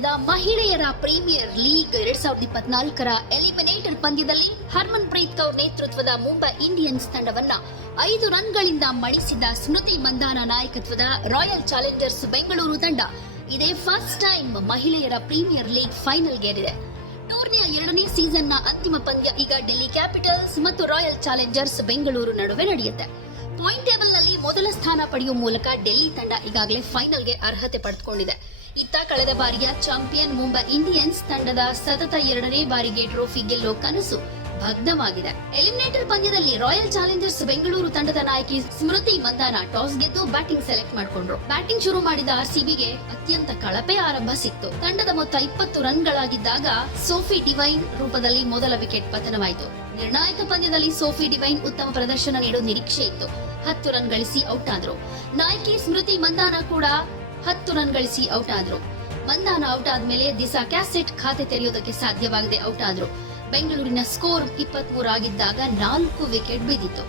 ನಡೆದ ಮಹಿಳೆಯರ premier league 2024ರ eliminator ಪಂದ್ಯದಲ್ಲಿ ಹರ್ಮನ್ ಪ್ರೀತ್ ಕೌರ್ ನೇತೃತ್ವದ ಮುಂಬೈ ಇಂಡಿಯನ್ಸ್ ತಂಡವನ್ನ 5 ರನ್ಗಳಿಂದ ಮಣಿಸಿದ ಸ್ಮೃತಿ ಮಂದಾನ ನಾಯಕತ್ವದ ರಾಯಲ್ ಚಾಲೆಂಜರ್ಸ್ ಬೆಂಗಳೂರು ತಂಡ ಇದೇ ಫಸ್ಟ್ ಟೈಮ್ ಮಹಿಳೆಯರ ಪ್ರೀಮಿಯರ್ ಲೀಗ್ ಫೈನಲ್ಗೇರಿದೆ. ಟೂರ್ನಿಯ 2ನೇ ಸೀಸನ್ನ ಅಂತಿಮ ಪಂದ್ಯ ಈಗ ಡೆಲ್ಲಿ ಕ್ಯಾಪಿಟಲ್ಸ್ ಮತ್ತು ರಾಯಲ್ ಚಾಲೆಂಜರ್ಸ್ ಬೆಂಗಳೂರು ನಡುವೆ ನಡೆಯುತ್ತೆ. ಪಾಯಿಂಟ್ ಟೇಬಲ್ನಲ್ಲಿ ಮೊದಲ ಸ್ಥಾನ ಪಡೆಯುವ ಮೂಲಕ ಡೆಲ್ಲಿ ತಂಡ ಈಗಾಗಲೇ ಫೈನಲ್ಗೆ ಅರ್ಹತೆ ಪಡೆದುಕೊಂಡಿದೆ. ಇತ್ತ ಕಳೆದ ಬಾರಿಯ ಚಾಂಪಿಯನ್ ಮುಂಬೈ ಇಂಡಿಯನ್ಸ್ ತಂಡದ ಸತತ 2ನೇ ಬಾರಿಗೆ ಟ್ರೋಫಿ ಗೆಲ್ಲೋ ಕನಸು ಭಗ್ನವಾಗಿದೆ. ಎಲಿಮಿನೇಟರ್ ಪಂದ್ಯದಲ್ಲಿ ರಾಯಲ್ ಚಾಲೆಂಜರ್ಸ್ ಬೆಂಗಳೂರು ತಂಡದ ನಾಯಕಿ ಸ್ಮೃತಿ ಮಂದಾನ ಟಾಸ್ ಗೆದ್ದು ಬ್ಯಾಟಿಂಗ್ ಸೆಲೆಕ್ಟ್ ಮಾಡಿಕೊಂಡ್ರು. ಬ್ಯಾಟಿಂಗ್ ಶುರು ಮಾಡಿದ ಆರ್ಸಿಬಿಗೆ ಅತ್ಯಂತ ಕಳಪೆ ಆರಂಭ ಸಿಕ್ತು. ತಂಡದ ಮೊತ್ತ 20 ರನ್ಗಳಾಗಿದ್ದಾಗ ಸೋಫಿ ಡಿವೈನ್ ರೂಪದಲ್ಲಿ ಮೊದಲ ವಿಕೆಟ್ ಪತನವಾಯಿತು. ನಿರ್ಣಾಯಕ ಪಂದ್ಯದಲ್ಲಿ ಸೋಫಿ ಡಿವೈನ್ ಉತ್ತಮ ಪ್ರದರ್ಶನ ನೀಡುವ ನಿರೀಕ್ಷೆ ಇತ್ತು. 10 ರನ್ ಗಳಿಸಿ ಔಟ್ ಆದ್ರು. ನಾಯಕಿ ಸ್ಮೃತಿ ಮಂದಾನ ಕೂಡ 10 ರನ್ ಗಳಿಸಿ ಔಟ್ ಆದ್ರು. ಮಂದಾನ ಔಟ್ ಆದ್ಮೇಲೆ ದಿಸಾ ಕ್ಯಾಸೆಟ್ ಖಾತೆ ತೆರೆಯೋದಕ್ಕೆ ಸಾಧ್ಯವಾಗದೆ ಔಟ್ ಆದ್ರು. ಬೆಂಗಳೂರಿನ ಸ್ಕೋರ್ 23 ಆಗಿದ್ದಾಗ 4 ವಿಕೆಟ್ ಬಿದ್ದಿತ್ತು.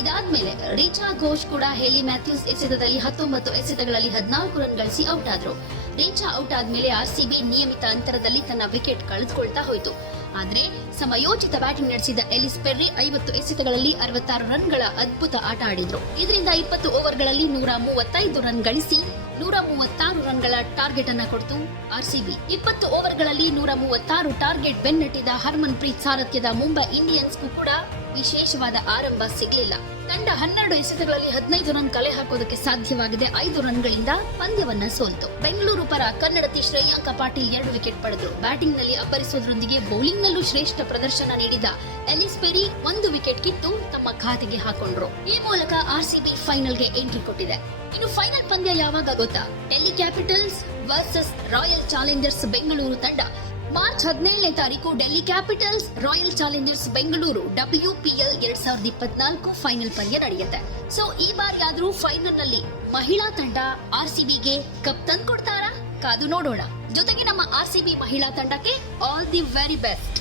ಇದಾದ್ಮೇಲೆ ರೀಚಾ ಘೋಷ್ ಕೂಡ ಹೇಲಿ ಮ್ಯಾಥ್ಯೂಸ್ ಎಸೆತದಲ್ಲಿ 19 ಎಸೆತಗಳಲ್ಲಿ 14 ರನ್ ಗಳಿಸಿ ಔಟ್ ಆದ್ರು. ರೀಚಾ ಔಟ್ ಆದ್ಮೇಲೆ ಆರ್ಸಿಬಿ ನಿಯಮಿತ ಅಂತರದಲ್ಲಿ ತನ್ನ ವಿಕೆಟ್ ಕಳೆದುಕೊಳ್ತಾ ಹೋಯಿತು. ಆದ್ರೆ ಸಮಯೋಚಿತ ಬ್ಯಾಟಿಂಗ್ ನಡೆಸಿದ ಎಲಿಸ್ ಪೆರ್ರಿ 50 ಎಸೆತಗಳಲ್ಲಿ 66 ರನ್ಗಳ ಅದ್ಭುತ ಆಟ ಆಡಿದ್ರು. ಇದರಿಂದ 20 ಓವರ್ಗಳಲ್ಲಿ 135 ರನ್ ಗಳಿಸಿ 136 ರನ್ಗಳ ಟಾರ್ಗೆಟ್ ಅನ್ನ ಕೊಡ್ತು ಆರ್ಸಿಬಿ. 20 ಓವರ್ಗಳಲ್ಲಿ 136 ಟಾರ್ಗೆಟ್ ಬೆನ್ನಟ್ಟಿದ ಹರ್ಮನ್ ಪ್ರೀತ್ ಸಾರಥ್ಯದ ಮುಂಬೈ ಇಂಡಿಯನ್ಸ್ಗೂ ಕೂಡ ವಿಶೇಷವಾದ ಆರಂಭ ಸಿಗಲಿಲ್ಲ. ತಂಡ 12 ಎಸೆತಗಳಲ್ಲಿ 15 ರನ್ ಕಲೆ ಹಾಕೋದಕ್ಕೆ ಸಾಧ್ಯವಾಗದೆ 5 ರನ್ಗಳಿಂದ ಪಂದ್ಯವನ್ನ ಸೋಲ್ತು. ಬೆಂಗಳೂರು ಪರ ಕನ್ನಡತಿ ಶ್ರೇಯಾಂಕ ಪಾಟೀಲ್ 2 ವಿಕೆಟ್ ಪಡೆದರು. ಬ್ಯಾಟಿಂಗ್ ನಲ್ಲಿ ಅಬ್ಬರಿಸುವುದರೊಂದಿಗೆ ಬೌಲಿಂಗ್ ನಲ್ಲೂ ಶ್ರೇಷ್ಠ ಪ್ರದರ್ಶನ ನೀಡಿದ ಎಲಿಸ್ ಪೆರಿ 1 ವಿಕೆಟ್ ಕಿತ್ತು ತಮ್ಮ ಖಾತೆಗೆ ಹಾಕೊಂಡ್ರು. ಈ ಮೂಲಕ ಆರ್ಸಿಬಿ ಫೈನಲ್ಗೆ ಎಂಟ್ರಿ ಕೊಟ್ಟಿದೆ. ಇನ್ನು ಫೈನಲ್ ಪಂದ್ಯ ಯಾವಾಗ ಗೊತ್ತಾ? Delhi capitals versus royal Challengers Bengaluru ತಂಡ ಮಾರ್ಚ್ 17ನೇ ತಾರೀಕು Delhi capitals royal Challengers Bengaluru WPL 2024 final ಪಂದ್ಯ ನಡೆಯುತ್ತೆ. ಸೊ ಈ ಬಾರಿ ಆದ್ರೂ ಫೈನಲ್ ನಲ್ಲಿ ಮಹಿಳಾ ತಂಡ ಆರ್ಸಿಬಿಗೆ ಕಪ್ ತಂದ್ಕೊಡ್ತಾರಾ? ಕಾದು ನೋಡೋಣ. ಜೊತೆಗೆ ನಮ್ಮ ಆರ್ಸಿಬಿ ಮಹಿಳಾ ತಂಡಕ್ಕೆ ಆಲ್ ದಿ ವೆರಿ ಬೆಸ್ಟ್.